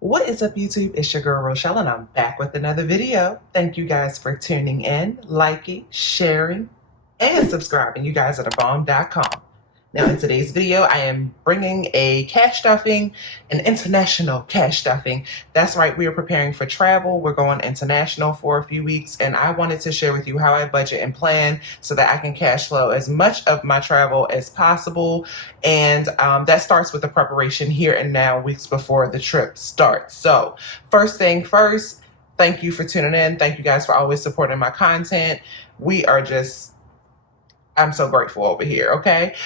What is up, YouTube? It's your girl Rochelle, and I'm back with another video. Thank you guys for tuning in, liking, sharing, and subscribing. You guys are the bomb.com. Now, in today's video, I am bringing a cash stuffing, an international cash stuffing. That's right, we are preparing for travel. We're going international for a few weeks, and I wanted to share with you how I budget and plan so that I can cash flow as much of my travel as possible. And that starts with the preparation here and now, weeks before the trip starts. So, first thing first, thank you for tuning in. Thank you guys for always supporting my content. I'm so grateful over here, okay?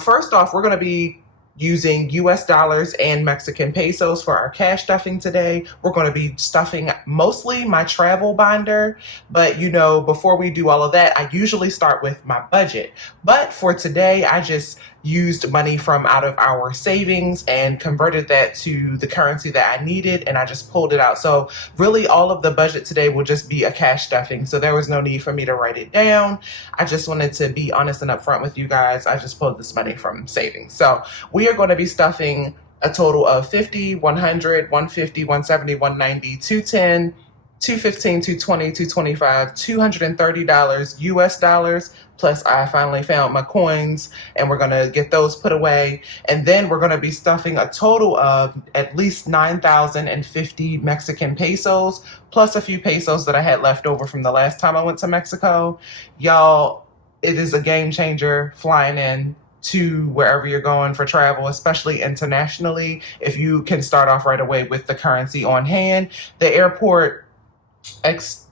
First off, we're going to be using US dollars and Mexican pesos for our cash stuffing today. We're going to be stuffing mostly my travel binder, but before we do all of that, I usually start with my budget. But for today, I just used money from out of our savings and converted that to the currency that I needed, and I just pulled it out. So really all of the budget today will just be a cash stuffing. So there was no need for me to write it down. I just wanted to be honest and upfront with you guys. I just pulled this money from savings. So we are going to be stuffing a total of 50, 100, 150, 170, 190, 210, 215, 220, 225, $230 US dollars. Plus I finally found my coins, and we're going to get those put away. And then we're going to be stuffing a total of at least 9,050 Mexican pesos, plus a few pesos that I had left over from the last time I went to Mexico. Y'all, it is a game changer flying in to wherever you're going for travel, especially internationally. If you can start off right away with the currency on hand, the airport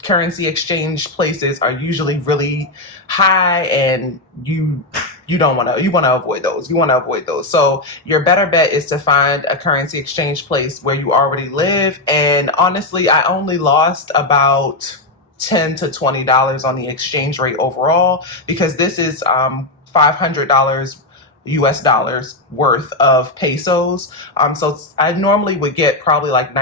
currency exchange places are usually really high, and you want to avoid those. You want to avoid those. So your better bet is to find a currency exchange place where you already live. And honestly, I only lost about $10 to $20 on the exchange rate overall, because this is $500 US dollars worth of pesos. So I normally would get probably like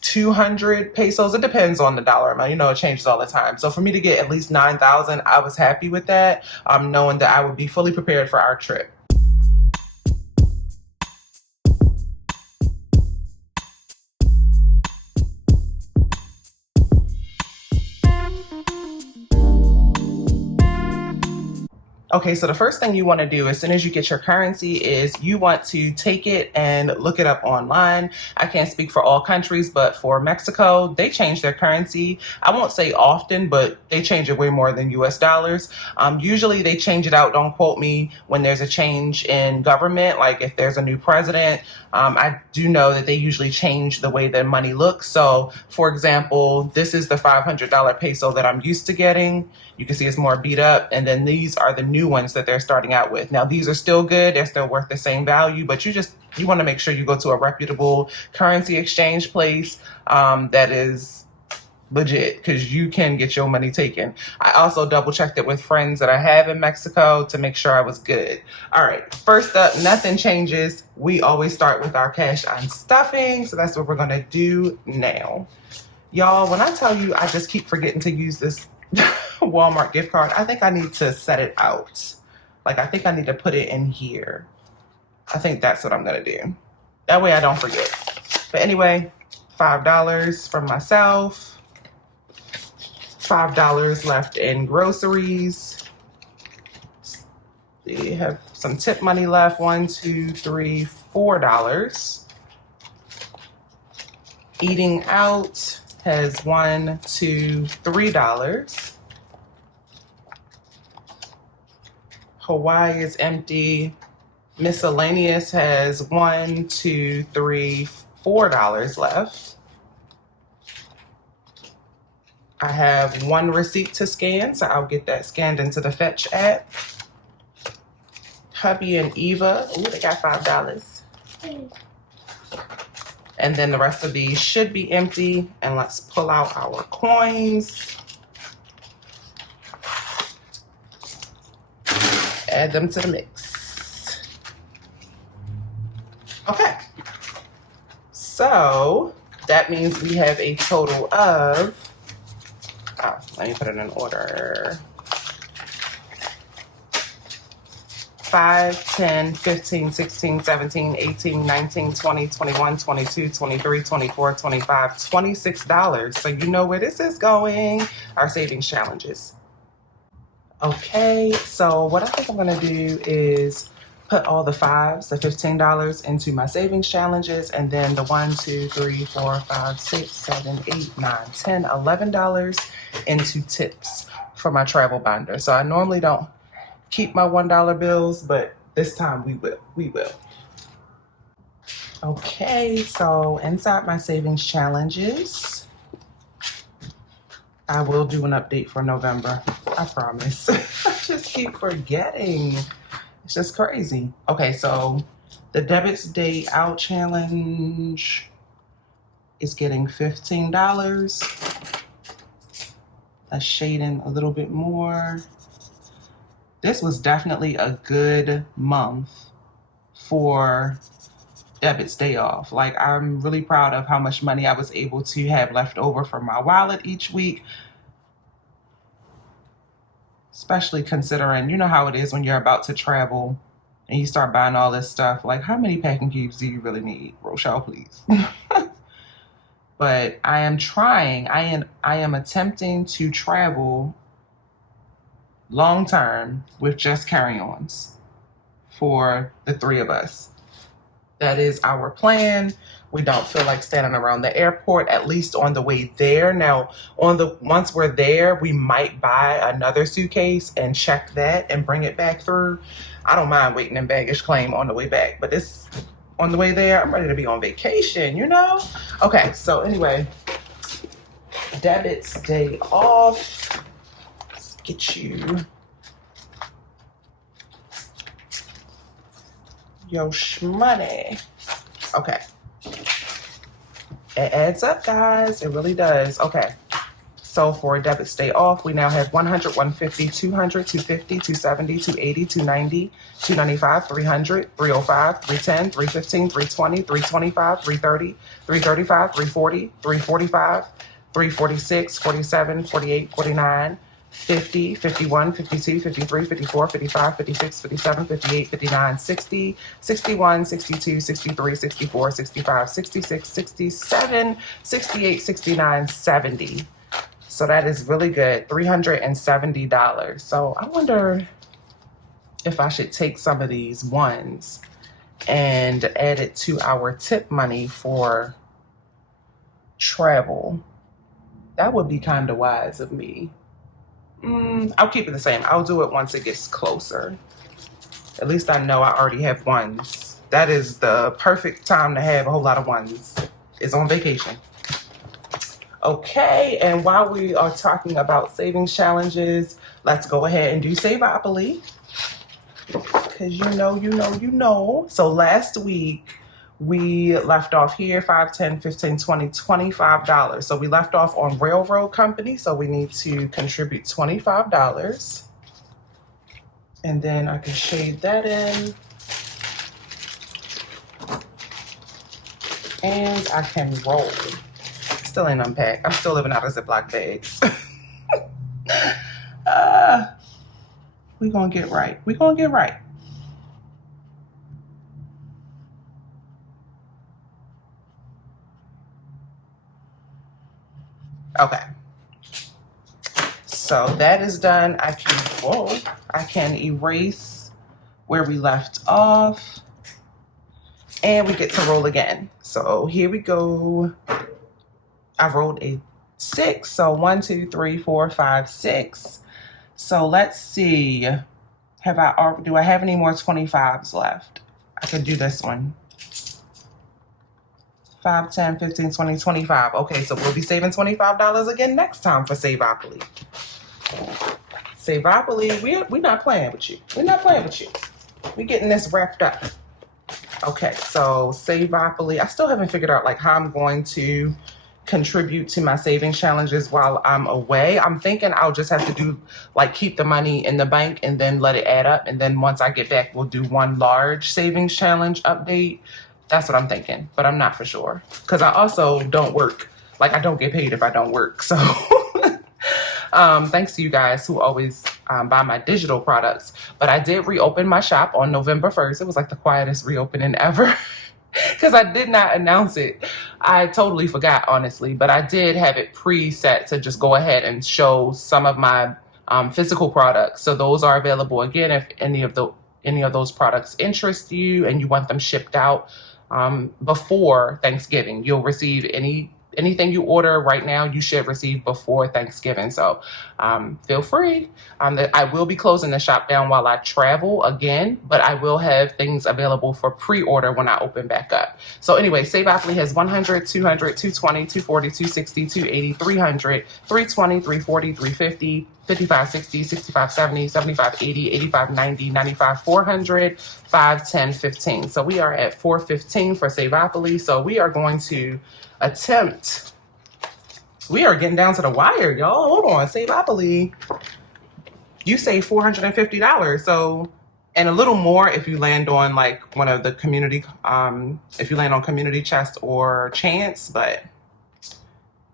200 pesos. It depends on the dollar amount. It changes all the time. So for me to get at least 9,000, I was happy with that, knowing that I would be fully prepared for our trip. Okay, so the first thing you want to do as soon as you get your currency is you want to take it and look it up online. I can't speak for all countries, but for Mexico, they change their currency. I won't say often, but they change it way more than US dollars. Usually they change it out, don't quote me, when there's a change in government, like if there's a new president. I do know that they usually change the way their money looks. So for example, this is the $500 peso that I'm used to getting. You can see it's more beat up, and then these are the new ones that they're starting out with. Now these are still good, they're still worth the same value, but you want to make sure you go to a reputable currency exchange place that is legit, because you can get your money taken. I also double checked it with friends that I have in Mexico to make sure I was good. All right, first up, nothing changes. We always start with our cash unstuffing, so that's what we're gonna do now. Y'all, when I tell you I just keep forgetting to use this Walmart gift card, I think I need to set it out. Like, I think I need to put it in here. I think that's what I'm gonna do. That way I don't forget. But anyway, $5 from myself, $5 left in groceries. We have some tip money left, $1, $2, $3, $4. Eating out has $1, $2, $3. Hawaii is empty. Miscellaneous has $1, $2, $3, $4 left. I have one receipt to scan, so I'll get that scanned into the Fetch app. Hubby and Eva, ooh, they got $5. And then the rest of these should be empty. And let's pull out our coins. Add them to the mix. Okay. So that means we have a total of, let me put it in order. 5, 10, 15, 16, 17, 18, 19, 20, 21, 22, 23, 24, 25, $26. So you know where this is going. Our savings challenges. Okay, so what I think I'm gonna do is put all the fives, the $15 into my savings challenges, and then the 1, 2, 3, 4, 5, 6, 7, 8, 9, 10, $11 into tips for my travel binder. So I normally don't keep my $1 bills, but this time we will. Okay, so inside my savings challenges, I will do an update for November, I promise. I just keep forgetting. It's just crazy. Okay, so the debits day out challenge is getting $15. That's shading a little bit more. This was definitely a good month for debits day off. Like, I'm really proud of how much money I was able to have left over from my wallet each week. Especially considering, you know how it is when you're about to travel and you start buying all this stuff. Like, how many packing cubes do you really need? Rochelle, please. But I am trying, I am attempting to travel long term with just carry-ons for the 3 of us. That is our plan. We don't feel like standing around the airport, at least on the way there. Now, once we're there, we might buy another suitcase and check that and bring it back through. I don't mind waiting in baggage claim on the way back, but this on the way there, I'm ready to be on vacation, you know? Okay, so anyway, debits day off. Let's get you your shmoney. Okay. It adds up, guys. It really does. Okay. So for debit stay off, we now have 100, 150, 200, 250, 270, 280, 290, 295, 300, 305, 310, 315, 320, 325, 330, 335, 340, 345, 346, 47, 48, 49, 50, 51, 52, 53, 54, 55, 56, 57, 58, 59, 60, 61, 62, 63, 64, 65, 66, 67, 68, 69, 70. So that is really good, $370. So I wonder if I should take some of these ones and add it to our tip money for travel. That would be kind of wise of me. I'll keep it the same. I'll do it once it gets closer. At least I know I already have ones. That is the perfect time to have a whole lot of ones. It's on vacation. Okay, and while we are talking about savings challenges, let's go ahead and do 𝗖𝗢𝗗𝗘. Because you know. So last week, we left off here, 5, 10, 15, 20, $25. So we left off on railroad company. So we need to contribute $25. And then I can shade that in. And I can roll. Still ain't unpacked. I'm still living out of Ziploc bags. We gonna get right. We gonna get right. Okay. So that is done. I can erase where we left off. And we get to roll again. So here we go. I rolled a 6. So 1, 2, 3, 4, 5, 6. So let's see. Do I have any more 25s left? I could do this one. 5, 10, 15, 20, 25. Okay, so we'll be saving $25 again next time for 𝗖𝗢𝗗𝗗𝗘. 𝗖𝗢𝗗𝗗𝗃, we're not playing with you. We're not playing with you. We're getting this wrapped up. Okay, so 𝗖𝗢𝗗𝗃. I still haven't figured out like how I'm going to contribute to my savings challenges while I'm away. I'm thinking I'll just have to do like keep the money in the bank and then let it add up. And then once I get back, we'll do one large savings challenge update. That's what I'm thinking, but I'm not for sure. Because I also don't work. Like, I don't get paid if I don't work. So, Thanks to you guys who always buy my digital products. But I did reopen my shop on November 1st. It was like the quietest reopening ever because I did not announce it. I totally forgot, honestly, but I did have it preset to just go ahead and show some of my physical products. So those are available again if any of those products interest you and you want them shipped out before Thanksgiving. You'll receive anything you order right now, you should receive before Thanksgiving. So feel free. I will be closing the shop down while I travel again, but I will have things available for pre-order when I open back up. So anyway, 𝗖𝗢𝗗𝗃 has 100, 200, 220, 240, 260, 280, 300, 320, 340, 350, 55, 60, 65, 70, 75, 80, 85, 90, 95, 400, 5, 10, 15. So we are at 415 for 𝗖𝗢𝗗𝗃. So we are going to attempt. We are getting down to the wire, y'all. Hold on, 𝗖𝗢𝗗𝗃. You save $450. So, and a little more if you land on like one of the community, if you land on Community Chest or Chance. But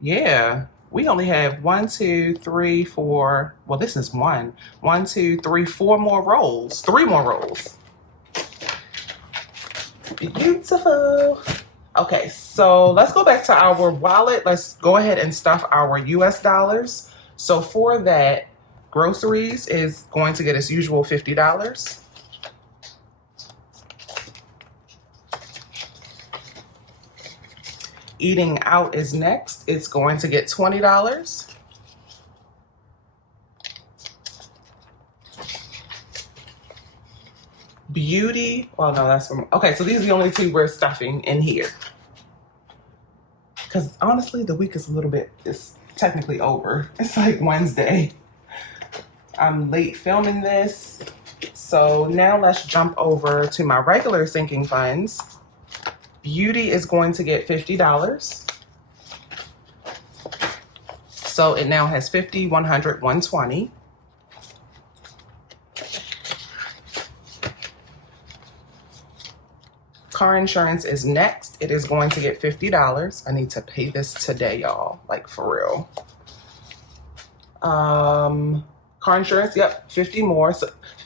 yeah, we only have 1, 2, 3, 4. Well, this is 1, 2, 3, 4 more rolls. 3 more rolls. Beautiful. Okay, so let's go back to our wallet. Let's go ahead and stuff our US dollars. So for that, groceries is going to get its usual $50. Eating out is next. It's going to get $20. Beauty, well, no, that's from, okay, so these are the only 2 we're stuffing in here. Because honestly, the week is it's technically over. It's like Wednesday. I'm late filming this. So now let's jump over to my regular sinking funds. Beauty is going to get $50. So it now has 50, 100, 120. Car insurance is next. It is going to get $50. I need to pay this today, y'all, like for real. Car insurance, yep, 50 more.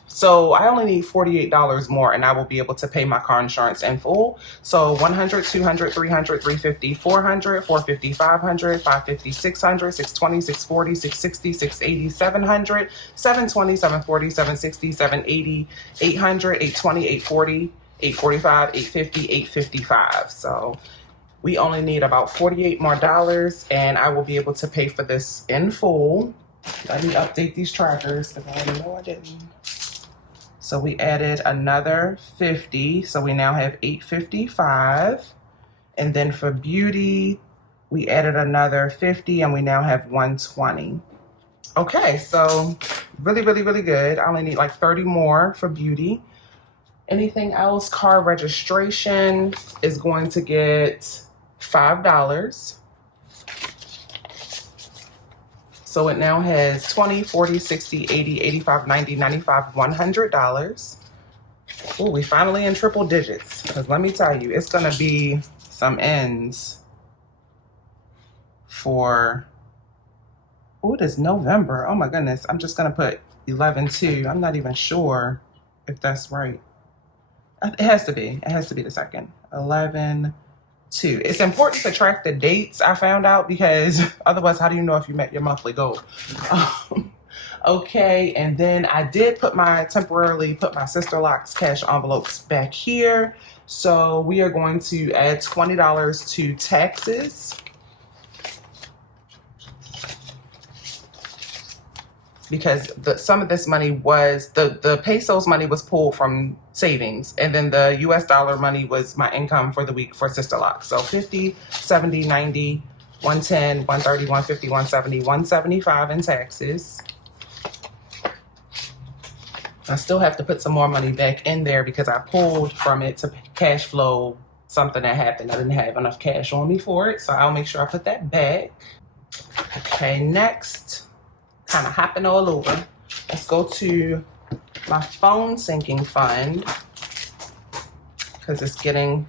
So I only need $48 more and I will be able to pay my car insurance in full. So 100, 200, 300, 350, 400, 450, 500, 550, 600, 620, 640, 660, 680, 700, 720, 740, 760, 780, 800, 820, 840, 845, 850, 855. So we only need about $48 more and I will be able to pay for this in full. Let me update these trackers because I know I didn't. So we added another 50. So we now have 855. And then for beauty, we added another 50 and we now have 120. Okay, so really, really, really good. I only need like 30 more for beauty. Anything else? Car registration is going to get $5. So it now has 20, 40, 60, 80, 85, 90, 95, $100. Oh, we finally in triple digits. Because let me tell you, it's going to be some ends for, oh, it is November. Oh my goodness. I'm just going to put 11/2. I'm not even sure if that's right. It has to be. It has to be the second. 11/2. It's important to track the dates, I found out, because otherwise, how do you know if you met your monthly goal? Okay, and then I did temporarily put my Sister Locks cash envelopes back here. So we are going to add $20 to taxes. Because some of this money was, the pesos money was pulled from savings, and then the US dollar money was my income for the week for Sister Locks. So 50, 70, 90, 110, 130, 150, 170, 175 in taxes. I still have to put some more money back in there because I pulled from it to cash flow something that happened. I didn't have enough cash on me for it, so I'll make sure I put that back. Okay, next. Kind of hopping all over. Let's go to my phone sinking fund because it's getting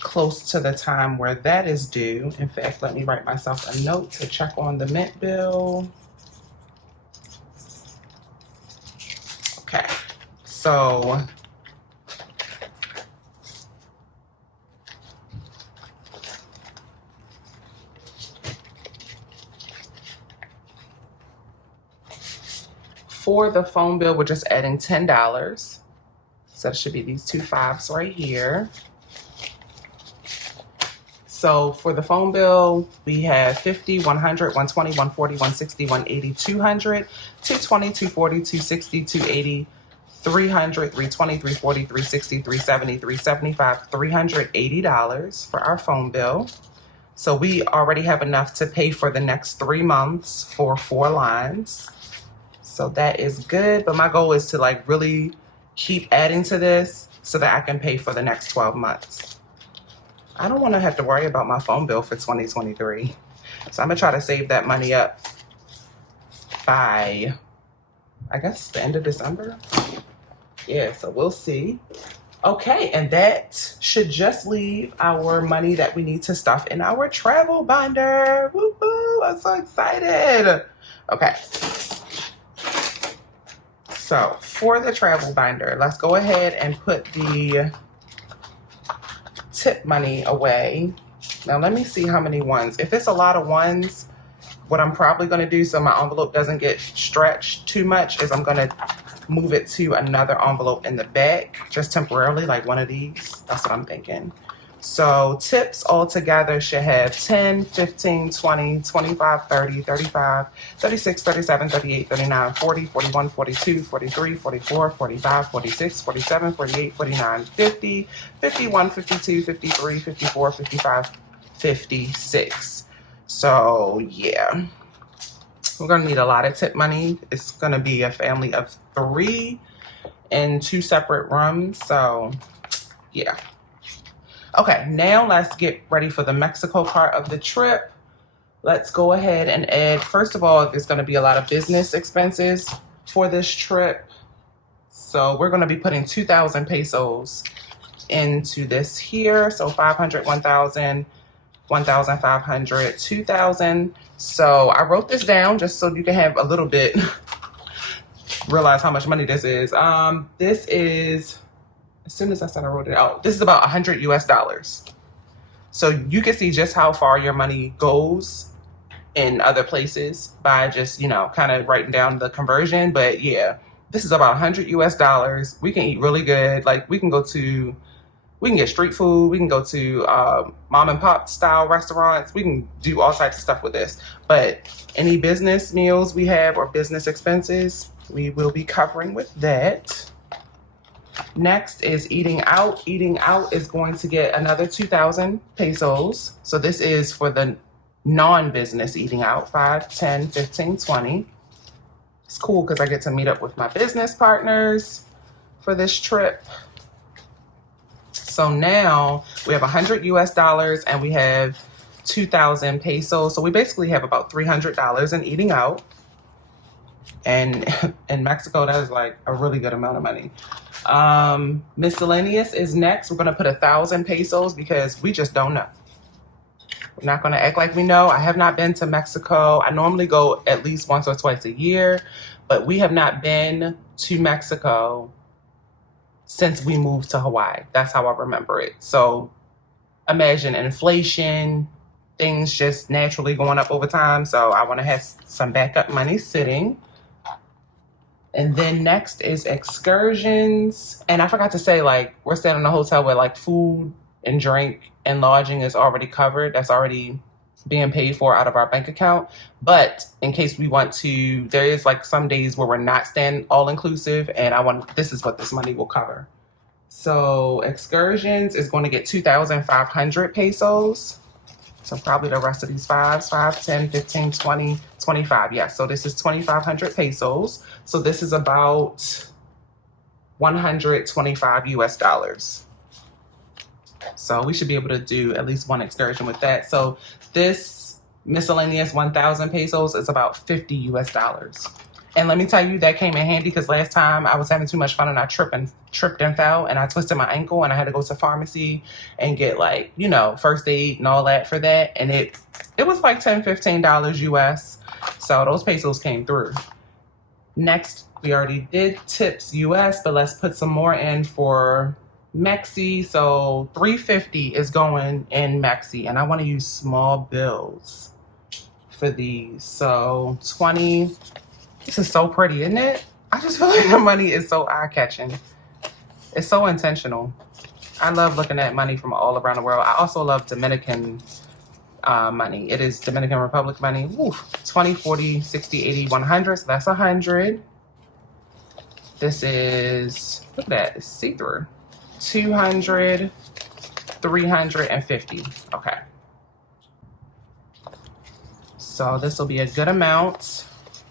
close to the time where that is due. In fact, let me write myself a note to check on the Mint bill. So for the phone bill, we're just adding $10. So it should be these two fives right here. So for the phone bill, we have 50, 100, 120, 140, 160, 180, 200, 220, 240, 260, 280, 300, 320, 340, 360, 370, 375, $380 for our phone bill. So we already have enough to pay for the next 3 months for 4 lines. So that is good, but my goal is to like really keep adding to this so that I can pay for the next 12 months. I don't want to have to worry about my phone bill for 2023. So I'm gonna try to save that money up by, I guess, the end of December. Yeah, so we'll see. Okay, and that should just leave our money that we need to stuff in our travel binder. Woo-hoo, I'm so excited. Okay. So for the travel binder, let's go ahead and put the tip money away. Now let me see how many ones. If it's a lot of ones, what I'm probably going to do so my envelope doesn't get stretched too much is I'm going to move it to another envelope in the back just temporarily, like one of these. That's what I'm thinking. So tips all together should have 10, 15, 20, 25, 30, 35, 36, 37, 38, 39, 40, 41, 42, 43, 44, 45, 46, 47, 48, 49, 50, 51, 52, 53, 54, 55, 56. So yeah, we're gonna need a lot of tip money. It's gonna be a family of 3 in 2 separate rooms. So yeah. Okay, now let's get ready for the Mexico part of the trip. Let's go ahead and add, first of all, there's going to be a lot of business expenses for this trip. So we're going to be putting 2,000 pesos into this here. So 500, 1,000, 1,500, 2,000. So I wrote this down just so you can have a little bit, realize how much money this is. This is, as soon as I said I wrote it out, this is about $100 US. So you can see just how far your money goes in other places by just, you know, kind of writing down the conversion. But yeah, this is about $100 US. We can eat really good. Like we can get street food. We can go to mom and pop style restaurants. We can do all types of stuff with this. But any business meals we have or business expenses, we will be covering with that. Next is eating out. Eating out is going to get another 2,000 pesos. So this is for the non-business eating out, 5, 10, 15, 20. It's cool because I get to meet up with my business partners for this trip. So now we have $100 US and we have 2,000 pesos. So we basically have about $300 in eating out. And in Mexico, that is like a really good amount of money. Miscellaneous is next. We're going to put 1,000 pesos because we just don't know. We're not going to act like we know. I have not been to Mexico. I normally go at least once or twice a year, but we have not been to Mexico since we moved to Hawaii. That's how I remember it. So imagine inflation, things just naturally going up over time. So I want to have some backup money sitting. And then next is excursions. And I forgot to say, like, we're staying in a hotel where like food and drink and lodging is already covered. That's already being paid for out of our bank account. But in case we want to, there is like some days where we're not staying all inclusive, and this is what this money will cover. So excursions is going to get 2,500 pesos. So probably the rest of these 5, 10, 15, 20, 25. Yeah, so this is 2,500 pesos. So this is about $125 US. So we should be able to do at least one excursion with that. So this miscellaneous 1,000 pesos is about $50 US. And let me tell you, that came in handy because last time I was having too much fun and I tripped and fell and I twisted my ankle and I had to go to pharmacy and get like, you know, first aid and all that for that. And it was like $10, $15 US. So those pesos came through. Next We already did tips US, but let's put some more in for Mexi. So $3.50 is going in Mexi, and I want to use small bills for these. So 20. This is so pretty, isn't it? I just feel like the money is so eye-catching. It's so intentional. I love looking at money from all around the world. I also love Dominican money. It is Dominican Republic money. Woo. 20, 40, 60, 80, 100. So that's 100. This is, look at that, it's see-through. 200, 350. Okay. So this will be a good amount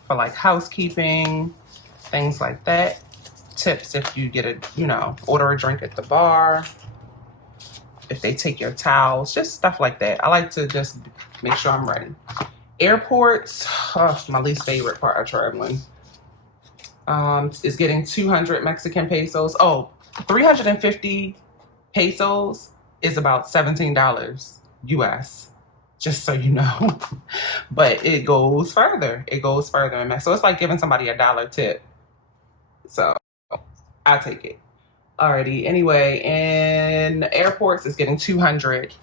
for like housekeeping, things like that. Tips if you get a, you know, order a drink at the bar, if they take your towels, just stuff like that. I like to just make sure I'm ready. Airports, my least favorite part of traveling, is getting 200 Mexican pesos. Oh, 350 pesos is about $17 US, just so you know. But it goes further. It goes further in Mexico. So it's like giving somebody a $1 tip. So I'll take it. Alrighty, anyway, in airports, it's getting 200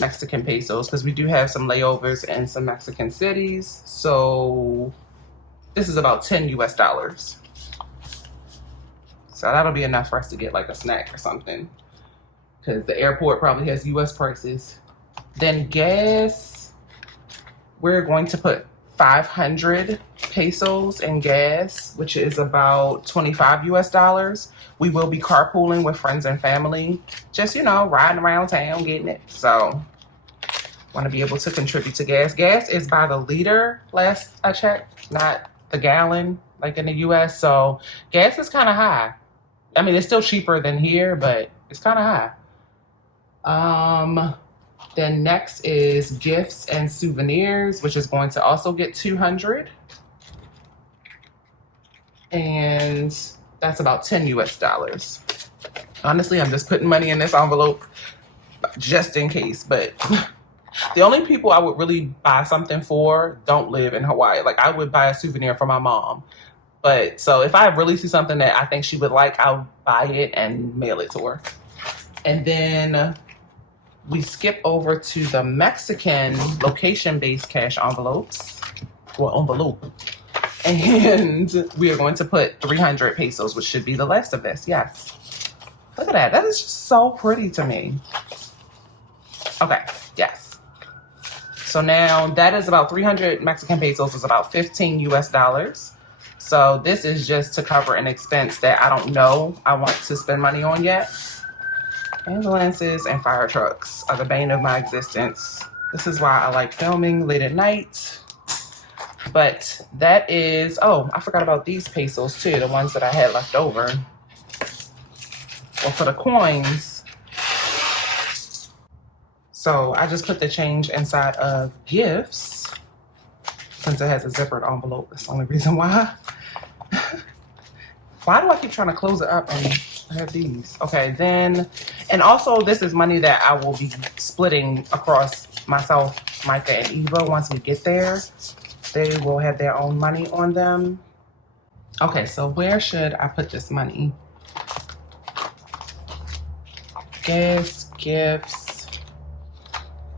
Mexican pesos because we do have some layovers in some Mexican cities. So this is about 10 US dollars. So that'll be enough for us to get like a snack or something because the airport probably has US prices. Then gas, we're going to put 500 pesos in gas, which is about 25 US dollars. We will be carpooling with friends and family, just, you know, riding around town, getting it. So want to be able to contribute to gas. Gas is by the liter, last I checked, not the gallon like in the US. So gas is kind of high. I mean, it's still cheaper than here, but it's kind of high. Then next is gifts and souvenirs, which is going to also get 200. And that's about 10 US dollars. Honestly, I'm just putting money in this envelope just in case. But the only people I would really buy something for don't live in Hawaii. Like I would buy a souvenir for my mom. But so if I really see something that I think she would like, I'll buy it and mail it to her. And then we skip over to the Mexican location-based cash envelopes, or envelope. And we are going to put 300 pesos, which should be the last of this. Yes. Look at that. That is just so pretty to me. Okay. Yes. So now that is about 300 Mexican pesos, is about 15 US dollars. So this is just to cover an expense that I don't know I want to spend money on yet. Ambulances and fire trucks are the bane of my existence. This is why I like filming late at night. But that is, oh, I forgot about these pesos too, the ones that I had left over. Well, for the coins, so I just put the change inside of gifts since it has a zippered envelope. That's the only reason why. Why do I keep trying to close it up and I have these? Okay, then, and also this is money that I will be splitting across myself, Micah, and Eva once we get there. They will have their own money on them. Okay, so where should I put this money? Gas, gifts.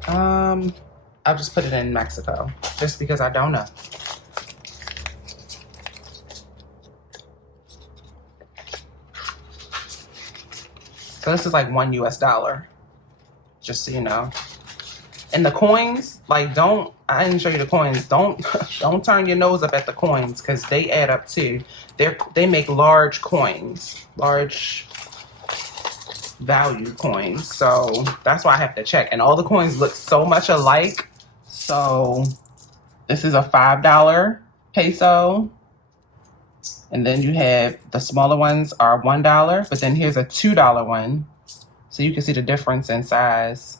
I'll just put it in Mexico just because I don't know. So this is like $1 US, just so you know. And the coins, like I didn't show you the coins. Don't turn your nose up at the coins because they add up too. They make large coins, large value coins. So that's why I have to check. And all the coins look so much alike. So this is a $5 peso. And then you have the smaller ones are $1, but then here's a $2 one. So you can see the difference in size.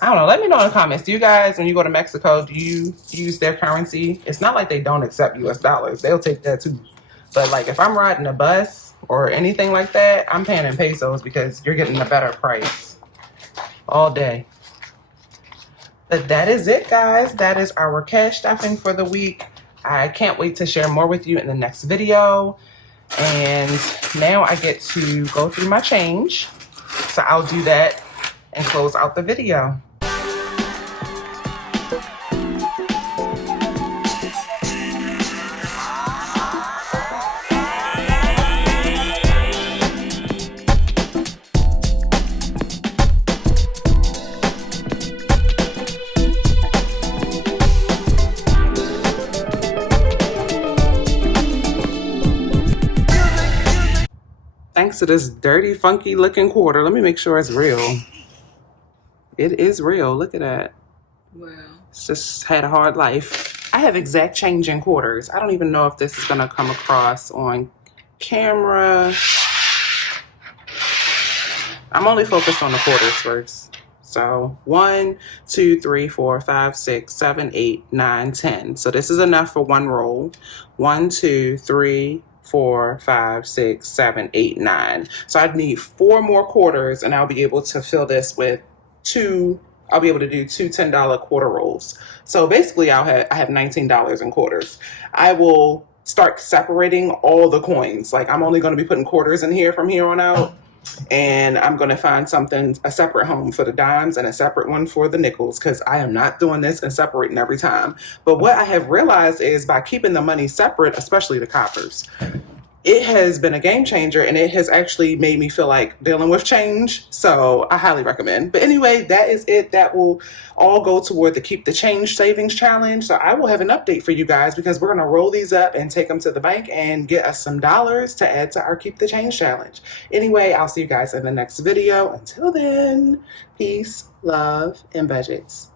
I don't know. Let me know in the comments. Do you guys, when you go to Mexico, do you use their currency? It's not like they don't accept US dollars. They'll take that too. But like if I'm riding a bus or anything like that, I'm paying in pesos because you're getting a better price all day. But that is it, guys. That is our cash stuffing for the week. I can't wait to share more with you in the next video. And now I get to go through my change. So I'll do that and close out the video. Thanks to this dirty, funky looking quarter. Let me make sure it's real. It is real. Look at that. Wow. It's just had a hard life. I have exact change in quarters. I don't even know if this is going to come across on camera. I'm only focused on the quarters first. So 1, 2, 3, 4, 5, 6, 7, 8, 9, 10. So this is enough for one roll. 1, 2, 3, 4, 5, 6, 7, 8, 9. So I'd need 4 more quarters and I'll be able to fill this with 2. I'll be able to do 2 $10 quarter rolls. So basically I have $19 in quarters. I will start separating all the coins. Like I'm only going to be putting quarters in here from here on out. And I'm going to find a separate home for the dimes and a separate one for the nickels, because I am not doing this and separating every time. But what I have realized is by keeping the money separate, especially the coppers, it has been a game changer, and it has actually made me feel like dealing with change. So I highly recommend. But anyway, that is it. That will all go toward the Keep the Change Savings Challenge. So I will have an update for you guys, because we're going to roll these up and take them to the bank and get us some dollars to add to our Keep the Change Challenge. Anyway, I'll see you guys in the next video. Until then, peace, love, and budgets.